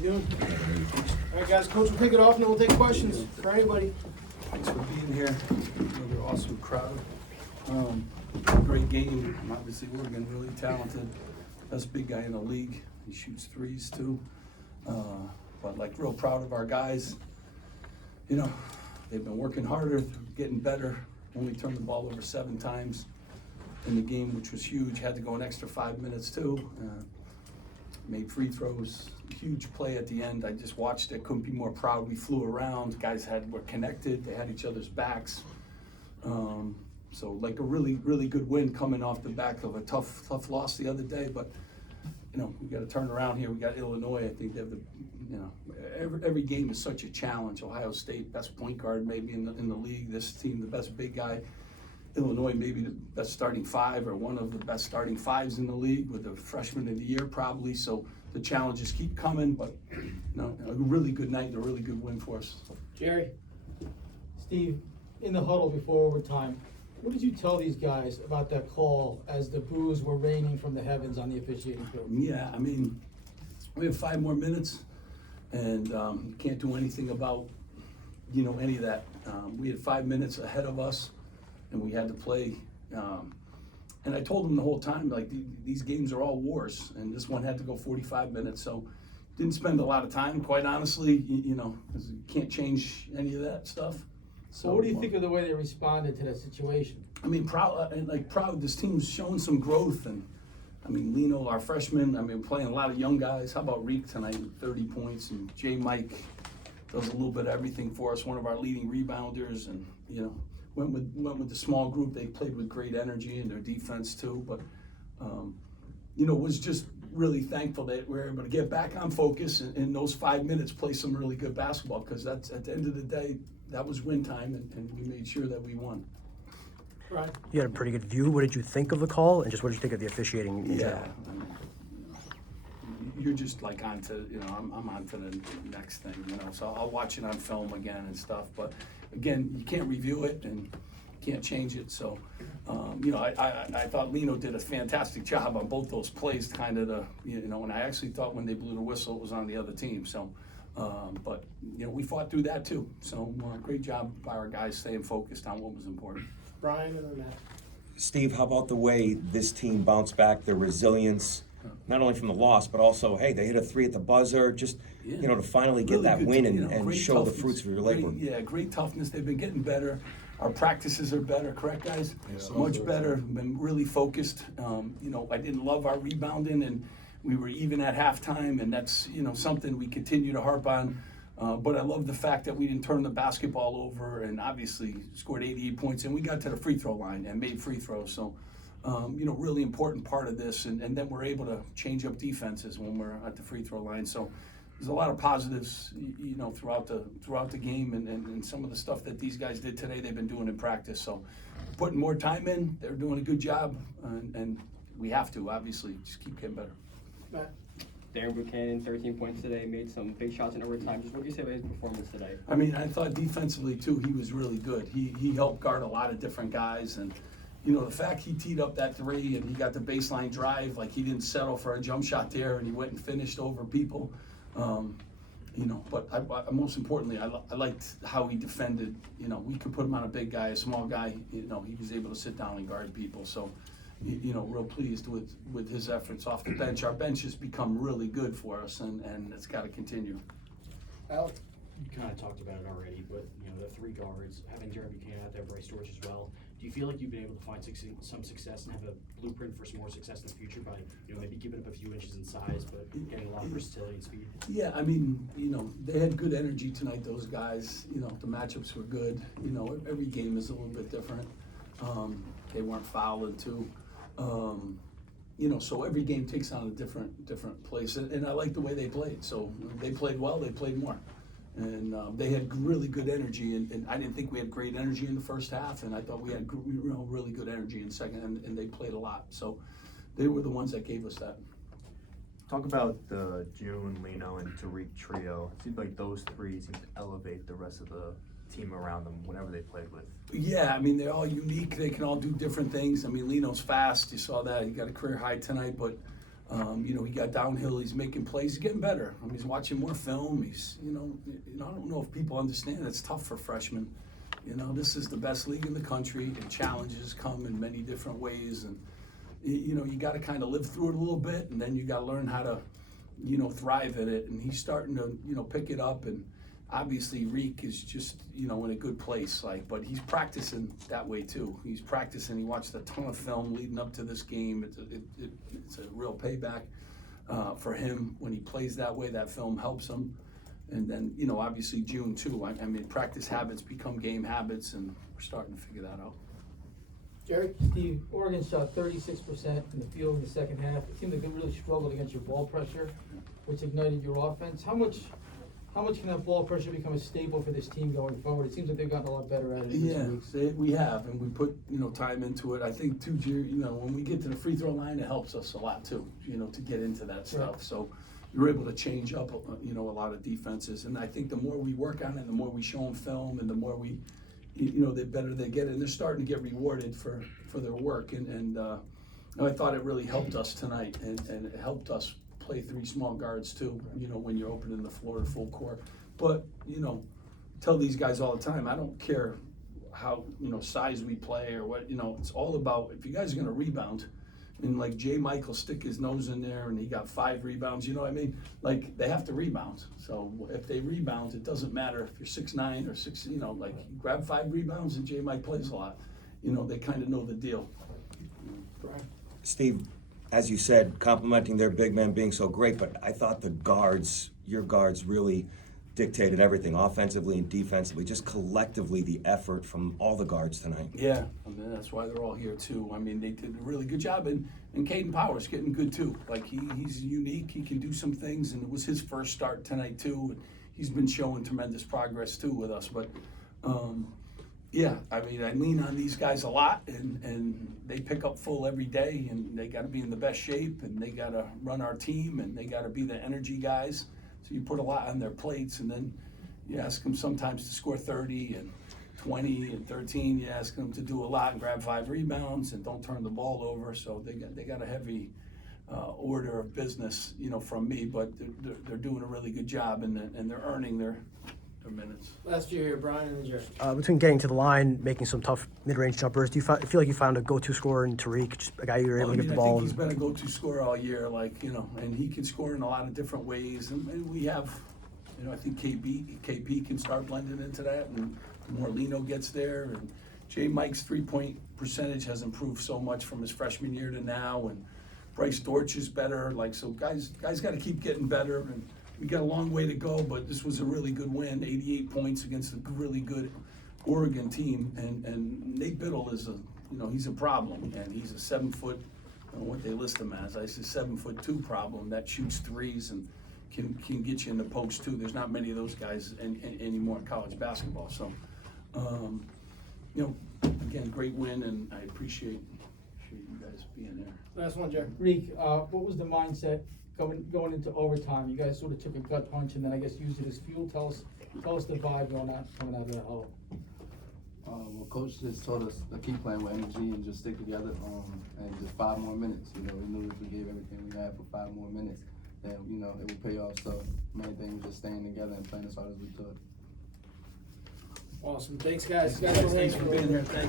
you doing? All right, guys, Coach will kick it off, and then we'll take questions for anybody. Thanks for being here. Another awesome crowd. Great game. Obviously, Oregon really talented. Best big guy in the league. He shoots threes too. But like, real proud of our guys. You know, they've been working harder, getting better. Only turned the ball over 7 times in the game, which was huge. Had to go an extra 5 minutes too. Made free throws. Huge play at the end. I just watched it. Couldn't be more proud. We flew around. Guys were connected. They had each other's backs. So like a really, really good win coming off the back of a tough loss the other day. But you know, we got to turn around here. We got Illinois. I think they have the, you know, every game is such a challenge. Ohio State, best point guard maybe in the league. This team, the best big guy. Illinois, maybe the best starting 5 or one of the best starting 5s in the league with the freshman of the year probably. So the challenges keep coming, but you know, a really good night and a really good win for us. Jerry. Steve, in the huddle before overtime, what did you tell these guys about that call as the boos were raining from the heavens on the officiating crew? Yeah, I mean, we have 5 more minutes, and can't do anything about, you know, any of that. We had 5 minutes ahead of us, and we had to play. And I told them the whole time, like, these games are all wars, and this one had to go 45 minutes. So didn't spend a lot of time, quite honestly, you know, because you can't change any of that stuff. So what do you think of the way they responded to that situation? I mean, proud. This team's showing some growth, and I mean, Lino, our freshman. I mean, playing a lot of young guys. How about Reek tonight with 30 points, and J. Mike does a little bit of everything for us. One of our leading rebounders, and you know, went with the small group. They played with great energy and their defense too. But you know, was just really thankful that we were able to get back on focus and in those 5 minutes play some really good basketball, because that's at the end of the day. That was win time, and we made sure that we won. Right. You had a pretty good view. What did you think of the call, and just what did you think of the officiating in general? I mean, you're just like on to, you know, I'm on to the next thing, you know, so I'll watch it on film again and stuff. But again, you can't review it and can't change it. So, you know, I thought Lino did a fantastic job on both those plays, kind of the, you know, and I actually thought when they blew the whistle it was on the other team. So. But you know, we fought through that too. So great job by our guys staying focused on what was important. Brian and then Matt. Steve, how about the way this team bounced back, their resilience, not only from the loss, but also, hey, they hit a 3 at the buzzer, just, you know, to finally get Really that good win team, you know, and show toughness, the fruits of your labor. Great toughness. They've been getting better. Our practices are better, correct, guys? Yeah. Much better. Been really focused. You know, I didn't love our rebounding, and we were even at halftime, and that's, you know, something we continue to harp on. But I love the fact that we didn't turn the basketball over, and obviously scored 88 points, and we got to the free throw line and made free throws. So, you know, really important part of this, and then we're able to change up defenses when we're at the free throw line. So there's a lot of positives, you know, throughout the game, and some of the stuff that these guys did today, they've been doing in practice. So putting more time in, they're doing a good job, and we have to, obviously, just keep getting better. Matt. Darren Buchanan, 13 points today, made some big shots in overtime. Just what do you say about his performance today? I mean, I thought defensively too, he was really good. He helped guard a lot of different guys, and you know, the fact he teed up that 3 and he got the baseline drive, like he didn't settle for a jump shot there, and he went and finished over people. You know, but I most importantly, I liked how he defended. You know, we could put him on a big guy, a small guy. You know, he was able to sit down and guard people. So. You know, real pleased with his efforts off the bench. Our bench has become really good for us, and it's got to continue. Alex. You kind of talked about it already, but you know, the 3 guards, having Jeremy Buchanan out there, Bryce George as well. Do you feel like you've been able to find some success and have a blueprint for some more success in the future by, you know, maybe giving up a few inches in size, but getting a lot of versatility and speed? Yeah, I mean, you know, they had good energy tonight, those guys. You know, the matchups were good. You know, every game is a little bit different. They weren't fouling too. You know, so every game takes on a different place, and I like the way they played. So they played well, they played more, and they had really good energy. And I didn't think we had great energy in the first half, and I thought we had really good energy in second, and they played a lot. So they were the ones that gave us that. Talk about the June, Lino, and Tariq trio. It seems like those 3 seem to elevate the rest of the team around them whenever they played with. Yeah, I mean, they're all unique. They can all do different things. I mean, Lino's fast. You saw that. He got a career high tonight. But, You know, he got downhill, he's making plays, he's getting better. I mean, he's watching more film, he's, you know, I don't know if people understand it's tough for freshmen. You know, this is the best league in the country, and challenges come in many different ways, and, you know, you gotta kind of live through it a little bit, and then you gotta learn how to, you know, thrive in it, and he's starting to, you know, pick it up, and obviously Reek is just, you know, in a good place, like, but he's practicing that way too. He's practicing, he watched a ton of film leading up to this game. It's a real payback for him when he plays that way. That film helps him. And then, you know, obviously June too. I mean, practice habits become game habits, and we're starting to figure that out. Jerry, Steve, Oregon shot 36% in the field in the second half. It seemed like they really struggled against your ball pressure, which ignited your offense. How much can that ball pressure become a staple for this team going forward? It seems like they've gotten a lot better at it in recent weeks. We have, and we put, you know, time into it. I think too, you know, when we get to the free throw line, it helps us a lot too, you know, to get into that stuff. Right. So you're able to change up, you know, a lot of defenses. And I think the more we work on it, the more we show them film, and the more we, you know, the better they get. And they're starting to get rewarded for their work. And I thought it really helped us tonight, and it helped us play three small guards too, you know, when you're opening the floor to full court. But, you know, tell these guys all the time, I don't care how, you know, size we play or what, you know, it's all about, if you guys are gonna rebound, and like Jay Michael stick his nose in there and he got 5 rebounds, you know what I mean? Like, they have to rebound. So if they rebound, it doesn't matter if you're 6'9" or 6, you know, like, you grab 5 rebounds and Jay Mike plays a lot. You know, they kind of know the deal. Brian? Steve, as you said, complimenting their big men being so great, but I thought the guards, your guards, really dictated everything, offensively and defensively, just collectively the effort from all the guards tonight. Yeah, I mean, that's why they're all here too. I mean, they did a really good job, and Caden Powers getting good too. Like, he's unique, he can do some things, and it was his first start tonight too. And he's been showing tremendous progress too with us, but yeah, I mean, I lean on these guys a lot, and they pick up full every day, and they got to be in the best shape, and they got to run our team, and they got to be the energy guys. So you put a lot on their plates, and then you ask them sometimes to score 30 and 20 and 13. You ask them to do a lot and grab 5 rebounds and don't turn the ball over. So they got a heavy order of business, you know, from me, but they're doing a really good job, and they're earning their minutes. Last year here, Brian and Jerry. Between getting to the line, making some tough mid-range jumpers, do you feel like you found a go-to scorer in Tariq, just a guy you're able to get the I ball? think he's been a go-to scorer all year, like, you know, and he can score in a lot of different ways. And we have, you know, I think KP can start blending into that, and the more Lino gets there. And Jay Mike's three-point percentage has improved so much from his freshman year to now, and Bryce Dortch is better. Like, so guys got to keep getting better, and we got a long way to go, but this was a really good win, 88 points against a really good Oregon team. And Nate Biddle is he's a problem, and he's a 7 foot, I don't know what they list him as. I say 7'2" problem that shoots threes and can get you in the post too. There's not many of those guys anymore in college basketball. So, you know, again, great win, and I appreciate you guys being there. Last one, Jerry. Reek, what was the mindset going into overtime? You guys sort of took a gut punch and then I guess used it as fuel. Tell us the vibe coming out of that huddle. Well, Coach just told us to keep playing with energy and just stick together, and just 5 more minutes. You know, we knew if we gave everything we had for 5 more minutes, then, you know, it would pay off. So, main thing was just staying together and playing as hard as we could. Awesome. Thanks, guys. Thanks for being here. Thank you.